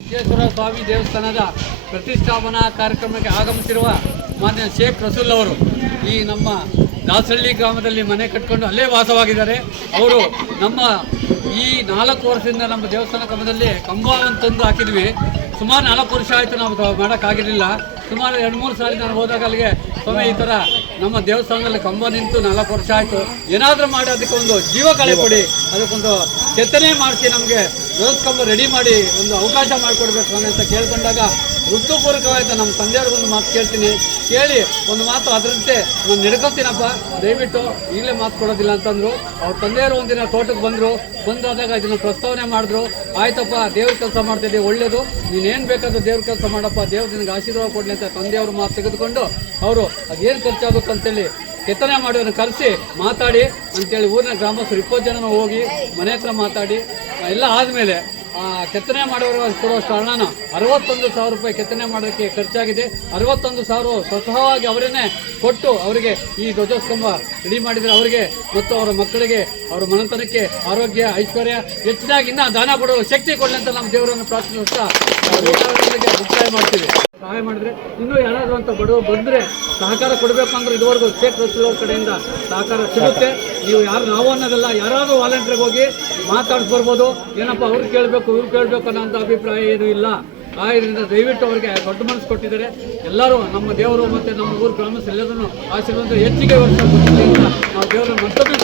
ಸಿದ್ದೇಶ್ವರ ಸ್ವಾಮಿ ದೇವಸ್ಥಾನದ ಪ್ರತಿಷ್ಠಾಪನಾ ಕಾರ್ಯಕ್ರಮಕ್ಕೆ ಆಗಮಿಸಿರುವ ಮಾನ್ಯ ಶೇಖ್ ರಸೂಲ್ ಅವರು ಈ ನಮ್ಮ ದಾಸಹಳ್ಳಿ ಗ್ರಾಮದಲ್ಲಿ ಮನೆ ಕಟ್ಕೊಂಡು ಅಲ್ಲೇ ವಾಸವಾಗಿದ್ದಾರೆ. ಅವರು ನಮ್ಮ ಈ 4 ವರ್ಷದಿಂದ ನಮ್ಮ ದೇವಸ್ಥಾನ ಕ್ರಮದಲ್ಲಿ ಕಂಬ ಅಂತಂದು ಹಾಕಿದ್ವಿ. ಸುಮಾರು 4 ವರ್ಷ ಆಯಿತು ನಾವು ಮಾಡೋಕ್ಕಾಗಿರಲಿಲ್ಲ. ಸುಮಾರು 2-3 ಸಾರಿ ನಾನು ಹೋದಾಗ ಅಲ್ಲಿಗೆ ಸ್ವಾಮಿ ಈ ಥರ ನಮ್ಮ ದೇವಸ್ಥಾನದಲ್ಲಿ ಕಂಬ ನಿಂತು 4 ವರ್ಷ ಆಯಿತು, ಏನಾದರೂ ಮಾಡಿ ಅದಕ್ಕೆ ಒಂದು ಜೀವ ಕಳೆ ಕೊಡಿ, ಅದಕ್ಕೊಂದು ಕೆತ್ತನೆ ಮಾಡಿಸಿ ನಮಗೆ ರೋಸ್ ಕಂಬ ರೆಡಿ ಮಾಡಿ ಒಂದು ಅವಕಾಶ ಮಾಡಿಕೊಡ್ಬೇಕು ಸ್ವಾಮಿ ಅಂತ ಕೇಳ್ಕೊಂಡಾಗ ಹೃತ್ಪೂರ್ವಕವಾಯಿತು. ನಮ್ಮ ತಂದೆಯವ್ರಿಗೊಂದು ಮಾತು ಕೇಳ್ತೀನಿ, ಕೇಳಿ ಒಂದು ಮಾತು ಅದರಂತೆ ನಾನು ನಡ್ಕೊತೀನಪ್ಪ, ದಯವಿಟ್ಟು ಈಗಲೇ ಮಾತು ಕೊಡೋದಿಲ್ಲ ಅಂತಂದರು. ಅವ್ರ ತಂದೆಯವರು ಒಂದಿನ ತೋಟಕ್ಕೆ ಬಂದಾದಾಗ ಇದನ್ನು ಪ್ರಸ್ತಾವನೆ ಮಾಡಿದ್ರು. ಆಯ್ತಪ್ಪ, ದೇವ್ರ ಕೆಲಸ ಮಾಡ್ತಿದ್ದೀವಿ, ಒಳ್ಳೇದು, ನೀನೇನು ಬೇಕಾದರೂ ದೇವ್ರ ಕೆಲಸ ಮಾಡಪ್ಪ, ದೇವ್ರು ನಿನಗೆ ಆಶೀರ್ವಾದ ಕೊಡಲಿ ಅಂತ ತಂದೆಯವರು ಮಾತು ತೆಗೆದುಕೊಂಡು ಅವರು ಅದೇನು ಖರ್ಚಾಗುತ್ತೆ ಅಂತೇಳಿ ಕೆತ್ತನೆ ಮಾಡೋದನ್ನು ಕರೆಸಿ ಮಾತಾಡಿ ಅಂತೇಳಿ ಊರಿನ ಗ್ರಾಮಸ್ಥರು 20 ಜನ ಹೋಗಿ ಮನೆ ಹತ್ರ ಮಾತಾಡಿ ಎಲ್ಲ ಆದಮೇಲೆ ಕೆತ್ತನೆ ಮಾಡೋರು ಕೊಡುವಷ್ಟು ಹಣನ 61,000 ರೂಪಾಯಿ ಕೆತ್ತನೆ ಮಾಡೋಕ್ಕೆ ಖರ್ಚಾಗಿದೆ. 61,000 ಸ್ವತಃವಾಗಿ ಅವರೇನೆ ಕೊಟ್ಟು ಅವರಿಗೆ ಈ ಧ್ವಜಸ್ತಂಭ ರೆಡಿ ಮಾಡಿದರೆ ಅವರಿಗೆ ಮತ್ತು ಅವರ ಮಕ್ಕಳಿಗೆ ಅವರ ಮನೆತನಕ್ಕೆ ಆರೋಗ್ಯ ಐಶ್ವರ್ಯ ಹೆಚ್ಚಿನಾಗಿ ಇನ್ನೂ ದಾನ ಕೊಡುವ ಶಕ್ತಿ ಕೊಡಲಿ ಅಂತ ನಮ್ಮ ದೇವರನ್ನು ಪ್ರಾರ್ಥಿಸುತ್ತಾ ಮುಕ್ತಾಯ ಮಾಡ್ತೀವಿ. ಸಹಾಯ ಮಾಡಿದ್ರೆ ಇನ್ನೂ ಯಾರಾದರೂ ಅಂತ ಬಡವರು ಬಂದರೆ ಸಹಕಾರ ಕೊಡಬೇಕು ಅಂದ್ರೆ ಇದುವರೆಗೂ ಶೇಖ್ ರಸೂಲ್ ಅವ್ರ ಕಡೆಯಿಂದ ಸಹಕಾರ ಸಿಗುತ್ತೆ. ನೀವು ಯಾರು ನಾವು ಅನ್ನೋದಲ್ಲ, ಯಾರಾದರೂ ವಾಲಂಟಿಯರ್ಗೆ ಹೋಗಿ ಮಾತಾಡಿಸ್ಬರ್ಬೋದು. ಏನಪ್ಪ ಅವ್ರು ಕೇಳಬೇಕು ಇವ್ರು ಕೇಳಬೇಕು ಅನ್ನೋಂಥ ಅಭಿಪ್ರಾಯ ಏನೂ ಇಲ್ಲ. ಇದರಿಂದ ದಯವಿಟ್ಟು ಅವರಿಗೆ ದೊಡ್ಡ ಮನಸ್ಸು ಕೊಟ್ಟಿದ್ದಾರೆ. ಎಲ್ಲರೂ ನಮ್ಮ ದೇವರು ಮತ್ತು ನಮ್ಮ ಊರು ಗ್ರಾಮಸ್ಥರು ಎಲ್ಲರೂ ಆಶೀರ್ವಾದ ಹೆಚ್ಚಿಗೆ ವರ್ಷ ನಾವು ದೇವರನ್ನು ಮತ್ತೊಮ್ಮೆ